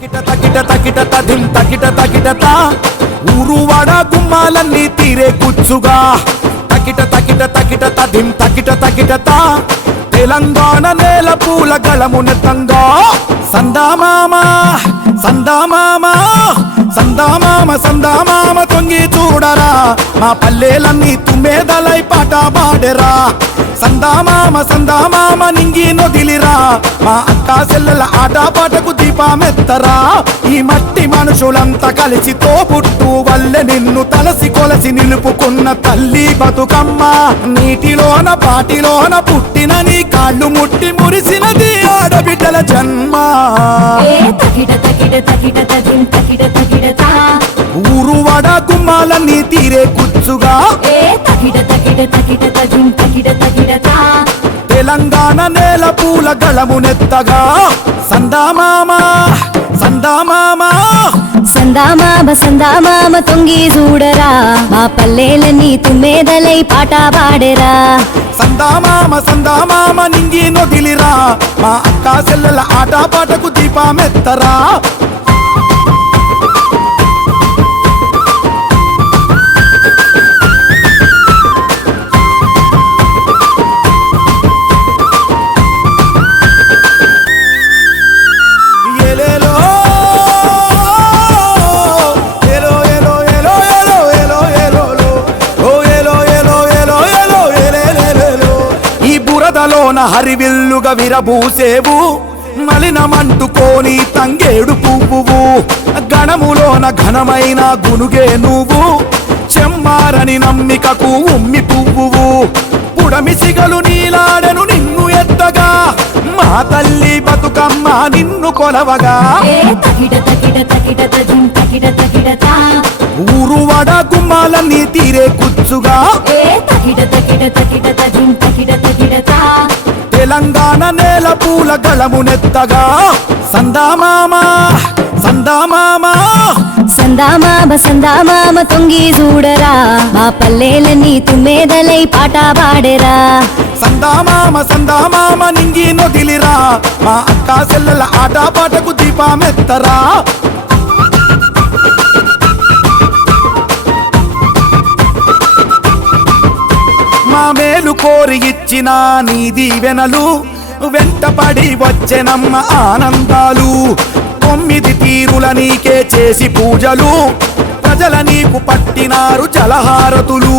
తకిట తకిట తకిట తదిం తకిట తకిటత ఊరువాడ గుమ్మాలన్నీ తీరే కూర్చుగా తకిట తకిట తకిట తదిం తకిట తకిటత తెలంగాణ నేల పూల గళమునెత్తంగా సందామామ సందామామ సందామామ సందామామ తొంగి చూడరా మా పల్లెలన్నీ తుమ్మేదలై పాట పాడెరా సందామామ సందామామ నింగి నొదిలిరా మా అక్కా చెల్లెల ఆట పాటకు దీపమెత్తరా ఈ మట్టి మనుషులంతా కలిసి తోబుట్టు వల్లె నిన్ను తలసి కొలసి నిలుపుకున్న తల్లి బతుకమ్మ నీటిలోన పాటిలోన పుట్టిన నీ కాళ్ళు ముట్టి మురిసినది ఆడబిడ్డల జన్మ ఊరువాడ గుమ్మాలన్నీ తీరే కూర్చుగా తెలంగాణ నేల పూల గళమునెత్తగా సందామామ సందామామ సందామామ సందామామ తొంగి చూడరా మా పల్లెలన్నీ తుమ్మేదలై పాట పాడెరా సందామామ సందామామ నింగి నొదిలిరా మా అక్కా చెల్లెల ఆట పాటకు దీపమెత్తరా హరివిల్లుగా విరబూసేవు మలినమంటుకోని తంగేడు పువ్వువు గణములోన ఘనమైన గునుగే నువ్వు చెమ్మారని నమ్మికకు ఉమ్మి పువ్వువు పుడమిసిగలు నీలాడెను నిన్ను ఎత్తగా మా తల్లి బతుకమ్మ నిన్ను కొలవగా ఊరువాడ గుమ్మాలన్నీ తీరే కూర్చుగా తెలంగాణ నేల పూల గళమునెత్తగా సందామామ సందామామ సందామామ సందామామ తొంగి చూడరా మా పల్లెలన్నీ తుమ్మేదలై పాట పాడెరా సందామామ సందామామ నింగి నొదిలిరా మా అక్కా చెల్లెల ఆట పాటకు దీపమెత్తరా మా మేలు కోరి ఇచ్చిన నీ దీవెనలు వెంటపడి వచ్చెనమ్మ ఆనందాలు 9 తీరుల నీకే చేసి పూజలు ప్రజల నీకు పట్టినారు జలహారతులు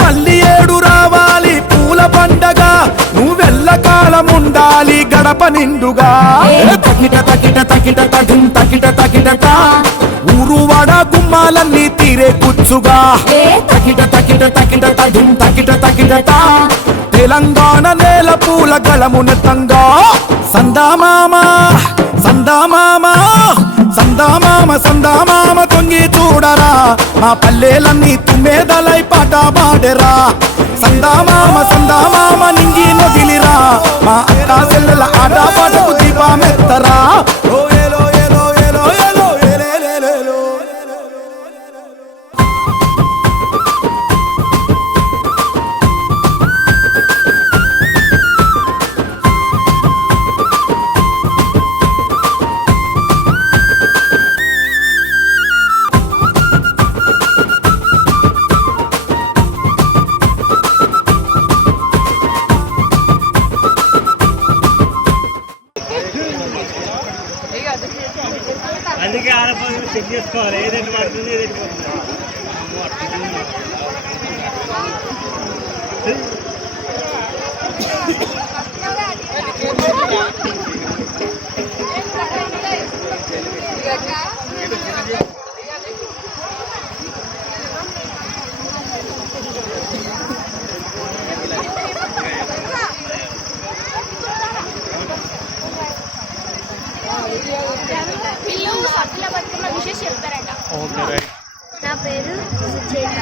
మళ్ళీ 7 రావాలి పూల పండగ నువ్వెల్ల కాలముండాలి గడప నిండుగా తకిట తకిట తకిట తకిం తకిట తకిటత ఊరువాడ గుమ్మాలన్నీ తీరే కూర్చుగా తకిట తకిట తకిట తకిం తకిట తకిటత తెలంగాణ నేల పూల గళమునెత్తంగా సందామామ సందామామ సందామామ సందామామ తొంగి చూడరా మా పల్లెలన్నీ తుమ్మేదలై పాట పాడెరా సందామామ సందామామ నింగి నొదిలిరా మా అక్కా చెల్లెల ఆట పాటకు దీపమెత్తరా అందుకే ఆడపడుతుంది చెక్ చేసుకోవాలి ఏదైతే పడుతుంది ఏదైతే నా పేరు సుచేత.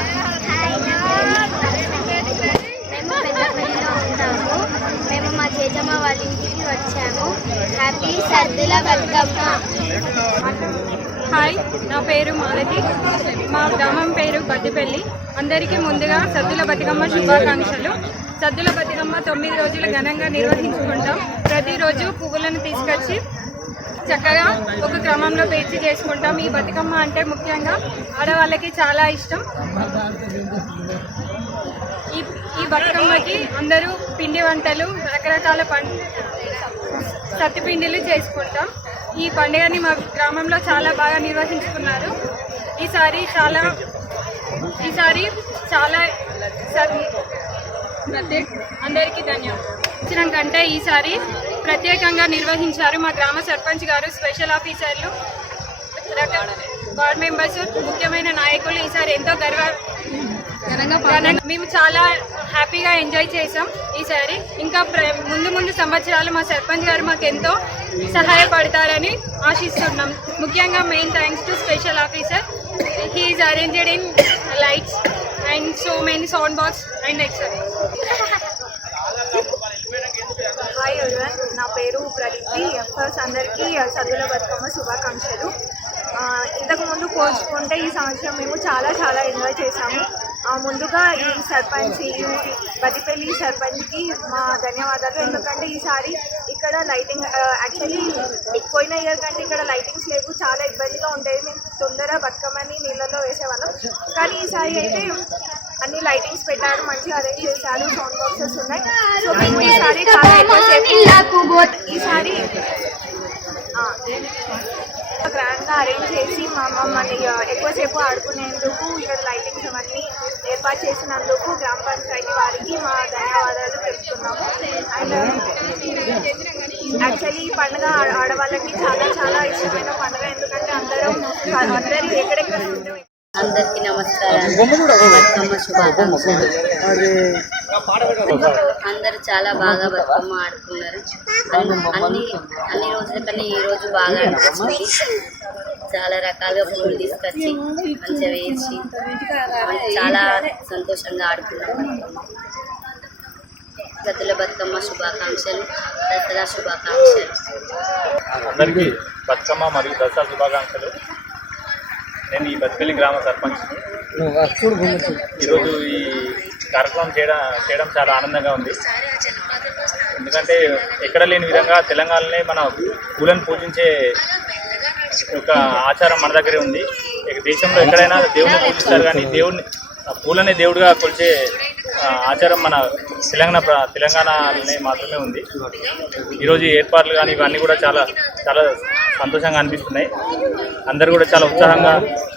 మేము పెద్దపల్లిలో ఉంటాము. మేము మా చేజమ్మ వాళ్ళ ఇంటికి వచ్చాము. హ్యాపీ సద్దుల బతుకమ్మ. హాయ్, నా పేరు మాలతి. మా గ్రామం పేరు బద్దిపల్లి. అందరికీ ముందుగా సద్దుల బతుకమ్మ శుభాకాంక్షలు. సద్దుల బతుకమ్మ 9 రోజులు ఘనంగా నిర్వహించుకుంటాం. ప్రతిరోజు పువ్వులను తీసుకొచ్చి చక్కగా ఒక క్రమంలో పేర్చి చేసుకుంటాం. ఈ బతుకమ్మ అంటే ముఖ్యంగా ఆడవాళ్ళకి చాలా ఇష్టం. ఈ బతుకమ్మకి అందరూ పిండి వంటలు, రకరకాల సత్తిపిండిలు చేసుకుంటాం. ఈ పండుగని మా గ్రామంలో చాలా బాగా నిర్వహించుకున్నారు. ఈసారి చాలా అందరికీ ధన్యవాదాలు. కంటే ఈసారి ప్రత్యేకంగా నిర్వహించారు. మా గ్రామ సర్పంచ్ గారు, స్పెషల్ ఆఫీసర్లు, వార్డ్ మెంబర్స్, ముఖ్యమైన నాయకులు ఈసారి ఎంతో మేము చాలా హ్యాపీగా ఎంజాయ్ చేసాం. ఈసారి ఇంకా ముందు సంవత్సరాలు మా సర్పంచ్ గారు మాకు ఎంతో సహాయపడతారని ఆశిస్తున్నాం. ముఖ్యంగా main thanks to special officer. He is arranged in lights and so many sound box and etcetera. Hi everyone, నా పేరు ప్రదీప్తి. ఫస్ట్ అందరికీ సద్దుల బతుకమ్మ శుభాకాంక్షలు. ఇంతకుముందు పోల్చుకుంటే ఈ సంవత్సరం మేము చాలా ఎంజాయ్ చేశాము. ముందుగా ఈ సర్పంచ్, ఈ బదిపల్లి సర్పంచ్కి మా ధన్యవాదాలు. ఎందుకంటే ఈసారి ఇక్కడ లైటింగ్ యాక్చువల్లీ పోయిన ఇయర్ కంటే ఇక్కడ లైటింగ్స్ లేవు, చాలా ఇబ్బందిగా ఉండేది. మేము తొందరగా బతుకమ్మని నీళ్ళలో వేసేవాళ్ళం. కానీ ఈసారి అయితే అన్ని లైటింగ్స్ పెట్టారు, మంచిగా అరేంజ్ చేశారు, సౌండ్ బాక్సెస్ ఉన్నాయి. సో మేము ఈసారి చాలా గ్రాండ్గా అరేంజ్ చేసి మా మమ్మల్ని ఎక్కువసేపు ఆడుకునేందుకు ఇక్కడ లైటింగ్స్ అవన్నీ ఏర్పాటు చేసినందుకు గ్రామ పంచాయతీ వారికి మా ధన్యవాదాలు తెలుపుతున్నాము. అండ్ యాక్చువల్లీ ఈ పండుగ ఆడవాళ్ళకి చాలా ఇష్టమైన పండుగ. ఎందుకంటే అందరూ ఎక్కడెక్కడ ఉంటే అందరికీ నమస్కారాలు. బతుకమ్మ శుభాకాంక్షలు. అందరూ చాలా బాగా బతుకమ్మ ఆడుకున్నారు. అన్ని రోజుల కన్నా ఈ రోజు బాగా అనిపించింది. చాలా రకాలుగా పూలు తీసుకొచ్చి మంచిగా వేసి చాలా సంతోషంగా ఆడుకున్నాం. సద్దుల బతుకమ్మ శుభాకాంక్షలు, దసరా శుభాకాంక్షలు. అందరికీ బతుకమ్మ మరియు దసరా శుభాకాంక్షలు. నేను ఈ బతిపల్లి గ్రామ సర్పంచ్. ఈరోజు ఈ కార్యక్రమం చేయడం చాలా ఆనందంగా ఉంది. ఎందుకంటే ఎక్కడ లేని విధంగా తెలంగాణలోనే మన పూలను పూజించే ఒక ఆచారం మన దగ్గరే ఉంది. దేశంలో ఎక్కడైనా దేవుడిని పూజిస్తారు, కానీ పూలనే దేవుడిగా కొలిచే ఆచారం మన తెలంగాణలోనే మాత్రమే ఉంది. ఈరోజు ఏర్పాట్లు కానీ ఇవన్నీ కూడా చాలా సంతోషంగా అనిపిస్తున్నాయి. అందరూ కూడా చాలా ఉత్సాహంగా,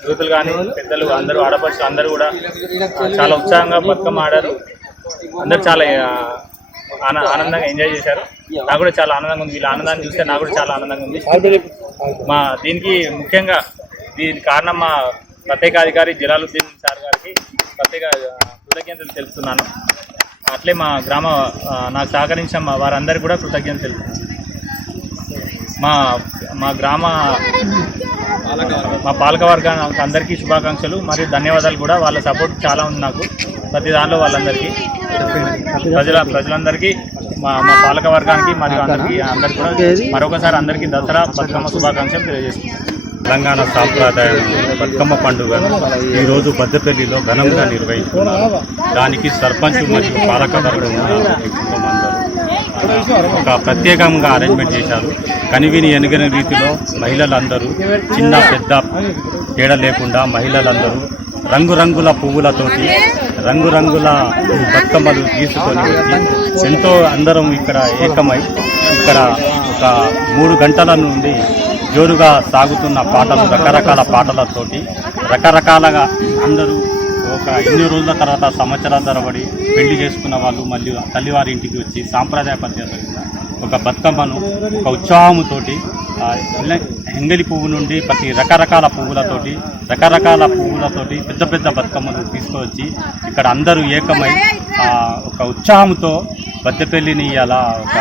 యూతులు కానీ పెద్దలు అందరూ, ఆడపడుచులు అందరూ కూడా చాలా ఉత్సాహంగా బతుకమ్మ ఆడారు. అందరూ చాలా ఆనందంగా ఎంజాయ్ చేశారు. నాకు కూడా చాలా ఆనందంగా ఉంది. వీళ్ళ ఆనందాన్ని చూస్తే నాకు కూడా చాలా ఆనందంగా ఉంది. దీనికి ముఖ్యంగా కారణం మా ప్రత్యేకాధికారి జలాలుద్దీన్ సార్ గారికి ప్రత్యేక కృతజ్ఞతలు తెలుపుతున్నాను. అట్లే మా నాకు సహకరించిన వారందరికీ కూడా కృతజ్ఞతలు తెలుపుతున్నాను. మా గ్రామ పాలకవర్గానికి అందరికీ శుభాకాంక్షలు మరియు ధన్యవాదాలు కూడా. వాళ్ళ సపోర్ట్ చాలా ఉంది నాకు ప్రతి దానిలో. వాళ్ళందరికీ ప్రజలందరికీ మా పాలకవర్గానికి మరియు అందరికీ కూడా మరొకసారి అందరికీ దసరా బతుకమ్మ శుభాకాంక్షలు తెలియజేస్తున్నాను. తెలంగాణ సాంప్రదాయం బతుకమ్మ పండుగను ఈరోజు బద్దపల్లిలో ఘనంగా నిర్వహిస్తున్నారు. దానికి సర్పంచ్ మరియు పాలకవర్గం ఒక ప్రత్యేకంగా అరేంజ్మెంట్ చేశారు. కనివిని ఎనుగని రీతిలో మహిళలందరూ చిన్న పెద్ద తేడా లేకుండా మహిళలందరూ రంగురంగుల పువ్వులతోటి రంగురంగుల బతుకమ్మలు తీసుకొని వచ్చి ఎంతో అందరం ఇక్కడ ఏకమై ఇక్కడ ఒక 3 గంటల నుండి జోరుగా సాగుతున్న పాటలు, రకరకాల పాటలతోటి రకరకాలుగా అందరూ ఒక ఎన్ని రోజుల తర్వాత సంవత్సరాల తరబడి పెళ్లి చేసుకున్న వాళ్ళు మళ్ళీ తల్లివారి ఇంటికి వచ్చి సాంప్రదాయ పద్ధతిగా ఒక బతుకమ్మను ఒక ఉత్సాహముతోటి ఎంగలి పువ్వు నుండి ప్రతి రకరకాల పువ్వులతోటి పెద్ద పెద్ద బతుకమ్మను తీసుకువచ్చి ఇక్కడ అందరూ ఏకమై ఒక ఉత్సాహంతో బద్దెపల్లిని అలా ఒక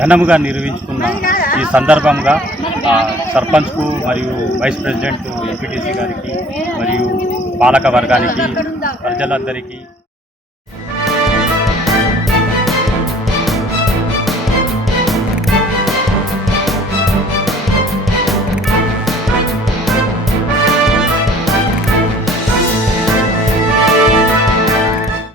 ఘనముగా నిర్వహించుకున్న ఈ సందర్భంగా సర్పంచ్కు మరియు వైస్ ప్రెసిడెంట్ ఎంపీటీసీ గారికి మరియు పాలక వర్గానికి ప్రజలందరికీ